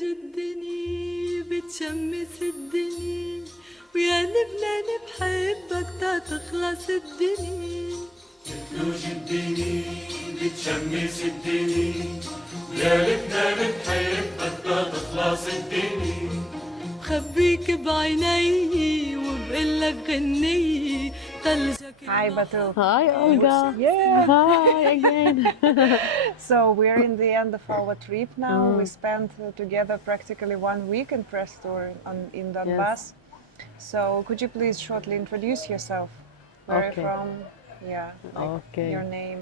جدني بتشمس الدنيا ويا لبنان بحبك تا تخلص الدنيا تلوج الدنيا بتشمس الدنيا ويا لبنان بحبك تا تخلص الدنيا بخبيك بعيني وبقلك غني طلجك. Hi Batul. Hi Olga. Yeah. Hi again. So we're in the end of our trip now. We spent together practically 1 week in press tour in Donbas. Yes. So could you please shortly introduce yourself? Where are you from? Yeah. Okay. Your name.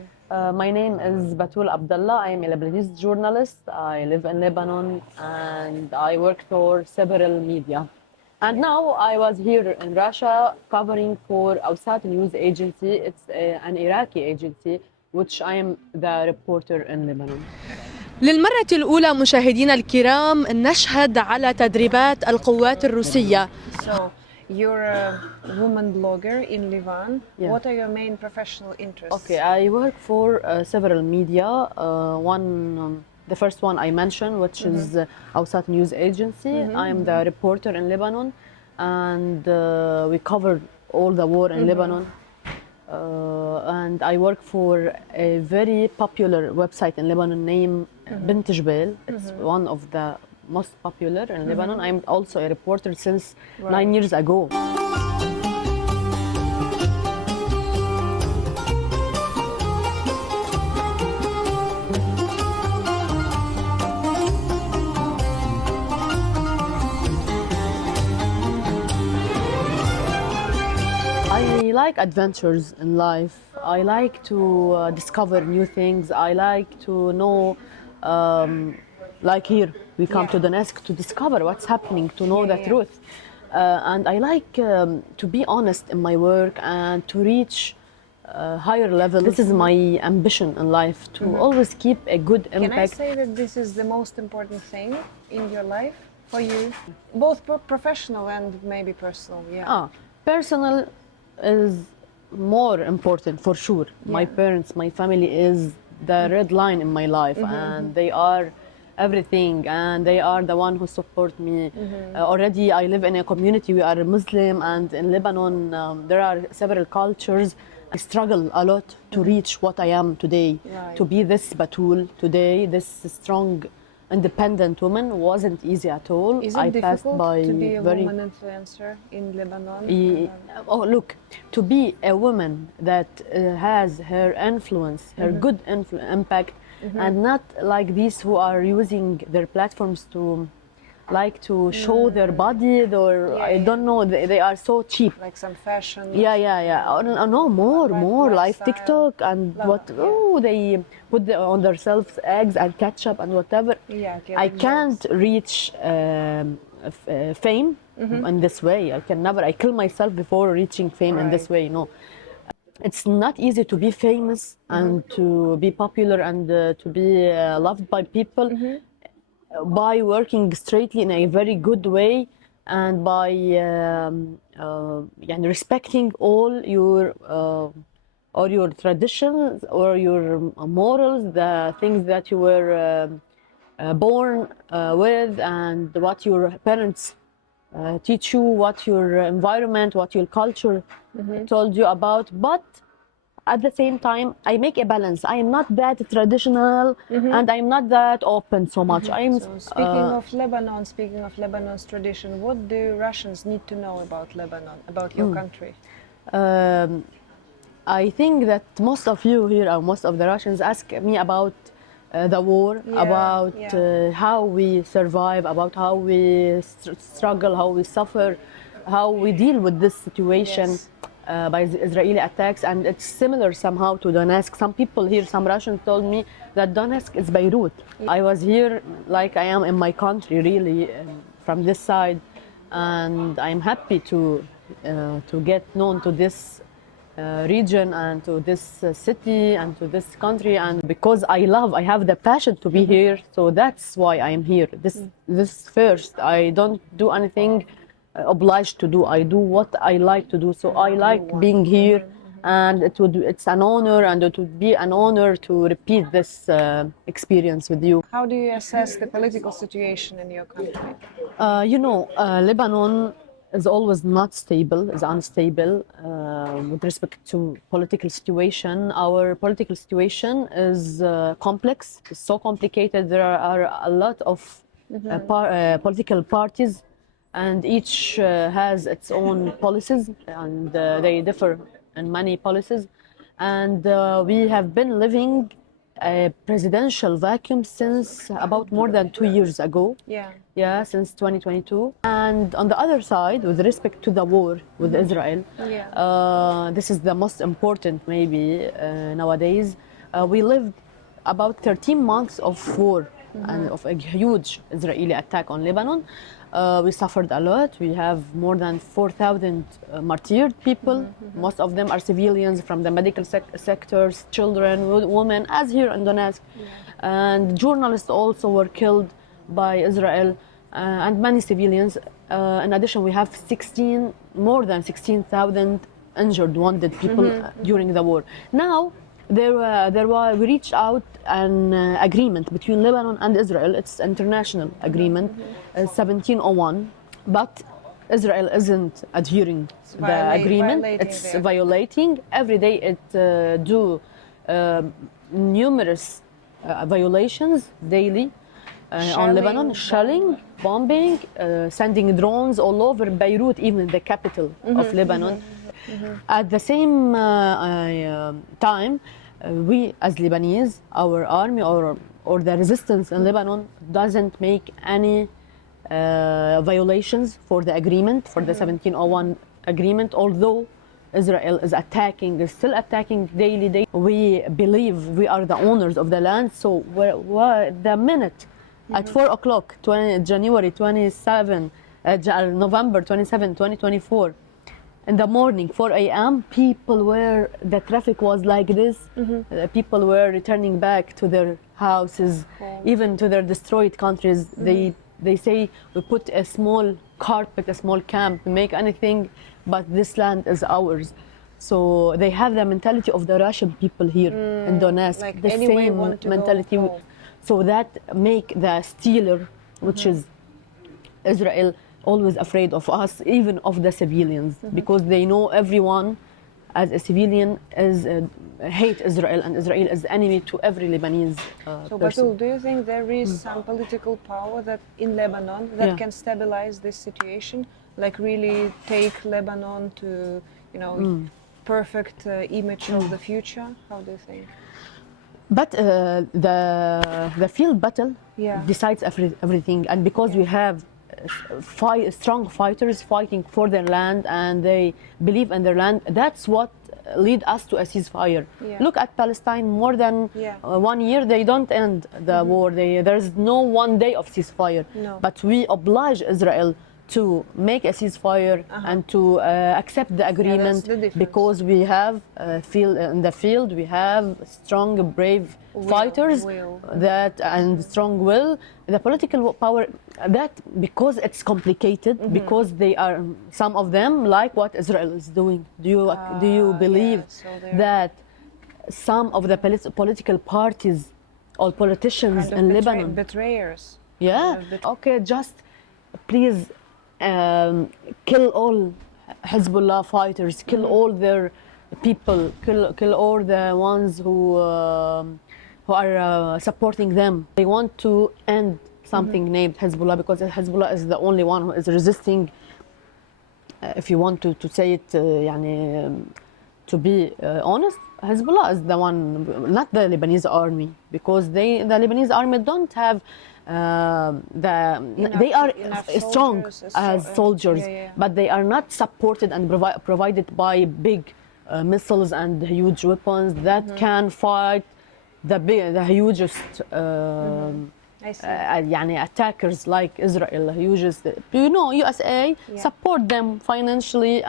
My name is Batul Abdallah. I am a Lebanese journalist. I live in Lebanon and I work for several media. And now I was here in Russia covering for Awsat News Agency. It's an Iraqi agency, which I am the reporter in Lebanon. للمرة الأولى مشاهدينا الكرام نشهد على تدريبات القوات الروسية. So you're a woman blogger in Ливан. Yeah. What are your main professional interests? Okay, I work for several media. The first one I mentioned, which is Awsat News Agency. I am the reporter in Lebanon, and we cover all the war in Lebanon. And I work for a very popular website in Lebanon named Bint Jbel. It's one of the most popular in Lebanon. I'm also a reporter since 9 years ago. I like adventures in life. I like to discover new things. I like to know, like here, we come to Donetsk to discover what's happening, to know the truth. And I like to be honest in my work and to reach higher levels. This is my ambition in life, to always keep a good impact. Can I say that this is the most important thing in your life for you? Both professional and maybe personal, yeah. Personal is more important for sure. My parents, my family is the red line in my life, and they are everything, and they are the one who support me. Already I live in a community, we are Muslim, and in Lebanon there are several cultures. I struggle a lot to reach what I am today. To be this Batul today, this strong, independent woman wasn't easy at all. Is it difficult to be a very woman influencer in Lebanon? Oh, look, to be a woman that has her influence, her good impact, and not like these who are using their platforms to like to show their body, or I don't know, they are so cheap. Like some fashion. Yeah. No, more like TikTok and what? Oh, they put on themselves eggs and ketchup and whatever. I can't reach fame in this way. I can never. I kill myself before reaching fame in this way. No, it's not easy to be famous and to be popular and to be loved by people. By working straightly in a very good way and by respecting all your traditions or your morals, the things that you were born with, and what your parents teach you, what your environment, what your culture told you about. But at the same time, I make a balance. I am not that traditional and I'm not that open so much. So speaking of Lebanon's tradition, what do Russians need to know about Lebanon, about your country? I think that most of you here, or most of the Russians, ask me about the war, about how we survive, about how we struggle, how we suffer, how we deal with this situation. By the Israeli attacks, and it's similar somehow to Donetsk. Some people here, some Russians told me that Donetsk is Beirut. I was here like I am in my country, really, from this side, and I'm happy to get known to this region and to this city and to this country, and because I have the passion to be here, so that's why I am here. This first, I don't do anything obliged to do. I do what I like to do. So I like being here and it's an honor, and it would be an honor to repeat this experience with you. How do you assess the political situation in your country? Lebanon is always not stable, is unstable with respect to political situation. Our political situation is complex, it's so complicated. There are a lot of political parties, and each has its own policies, and they differ in many policies. And we have been living a presidential vacuum since about more than 2 years ago. Yeah, since 2022. And on the other side, with respect to the war with Israel, this is the most important maybe nowadays. We lived about 13 months of war and of a huge Israeli attack on Lebanon. We suffered a lot. We have more than 4,000 martyred people. Most of them are civilians from the medical sectors, children, women, as here in Donetsk. And journalists also were killed by Israel, and many civilians. In addition, we have more than 16,000 injured, wounded people during the war. Now, we reached out an agreement between Lebanon and Israel. It's international agreement, 1701, but Israel isn't adhering to the agreement. It's violating. Every day it do numerous violations daily on Lebanon, shelling, bombing, sending drones all over Beirut, even the capital of Lebanon. At the same time, we as Lebanese, our army or the resistance in Lebanon doesn't make any violations for the agreement, for the 1701 agreement, although Israel is still attacking daily. We believe we are the owners of the land, so the minute at 4 o'clock, November 27, 2024, in the morning, 4 a.m., the traffic was like this. People were returning back to their houses, even to their destroyed countries. They say, we put a small carpet, a small camp, we make anything, but this land is ours. So they have the mentality of the Russian people here in Donetsk, like the same mentality. So that make the stealer, which is Israel, always afraid of us, even of the civilians, because they know everyone as a civilian hate Israel, and Israel is enemy to every Lebanese So, person. Batul, do you think there is some political power that in Lebanon that can stabilize this situation, like really take Lebanon to, perfect image of the future? How do you think? But the field battle decides everything, and because we have strong fighters fighting for their land and they believe in their land, that's what lead us to a ceasefire. Look at Palestine, more than 1 year they don't end the war. There's no 1 day of ceasefire, but we oblige Israel to make a ceasefire and to accept the agreement, because we have in the field we have strong, brave fighters and strong will. The political power, that because it's complicated, because they are, some of them, like what Israel is doing. Do you believe that some of the political parties or politicians in Lebanon, betrayers? Okay, just please kill all Hezbollah fighters, kill all their people, kill all the ones who are supporting them. They want to end something named Hezbollah, because Hezbollah is the only one who is resisting. If you want to say it, to be honest, Hezbollah is the one, not the Lebanese army, because the Lebanese army don't have they are strong as soldiers, but they are not supported and provided by big missiles and huge weapons that can fight the hugest attackers like Israel. Hugest, USA support them financially,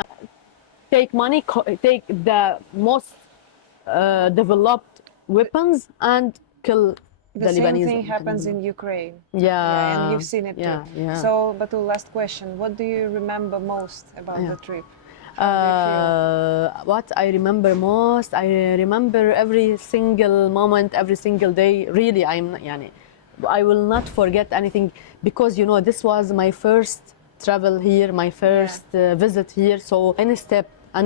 take money, take the most developed weapons and kill the same Lebanese thing happens in Ukraine. Yeah, and you've seen it too. So, Batul, last question. What do you remember most about the trip? What I remember most, I remember every single moment, every single day. Really, I will not forget anything because you know this was my first travel here, my first visit here. So any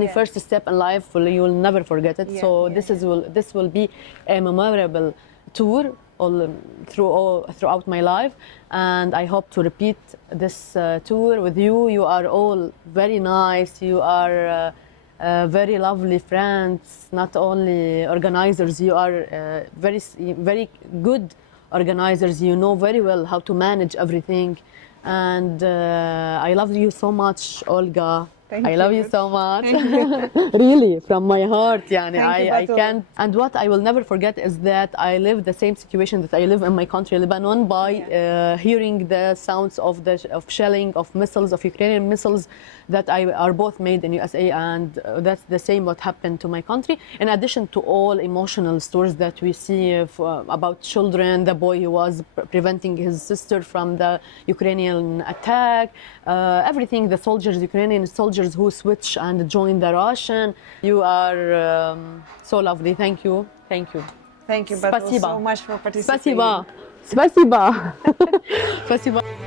first step in life, you will never forget it. So this will be a memorable tour throughout my life, and I hope to repeat this tour with you. You are all very nice. You are very lovely friends. Not only organizers, you are very good organizers. You know very well how to manage everything, and I love you so much, Olga. I love you so much. Really, from my heart. I can't. And what I will never forget is that I live the same situation that I live in my country, Lebanon, by hearing the sounds of shelling, of missiles, of Ukrainian missiles that are both made in USA, and that's the same what happened to my country. In addition to all emotional stories that we see about children, the boy who was preventing his sister from the Ukrainian attack, everything, the Ukrainian soldiers who switch and join the Russian. You are so lovely. Thank you. Thank you. Thank you, Batul, so much for participating. Спасибо. Спасибо. Спасибо.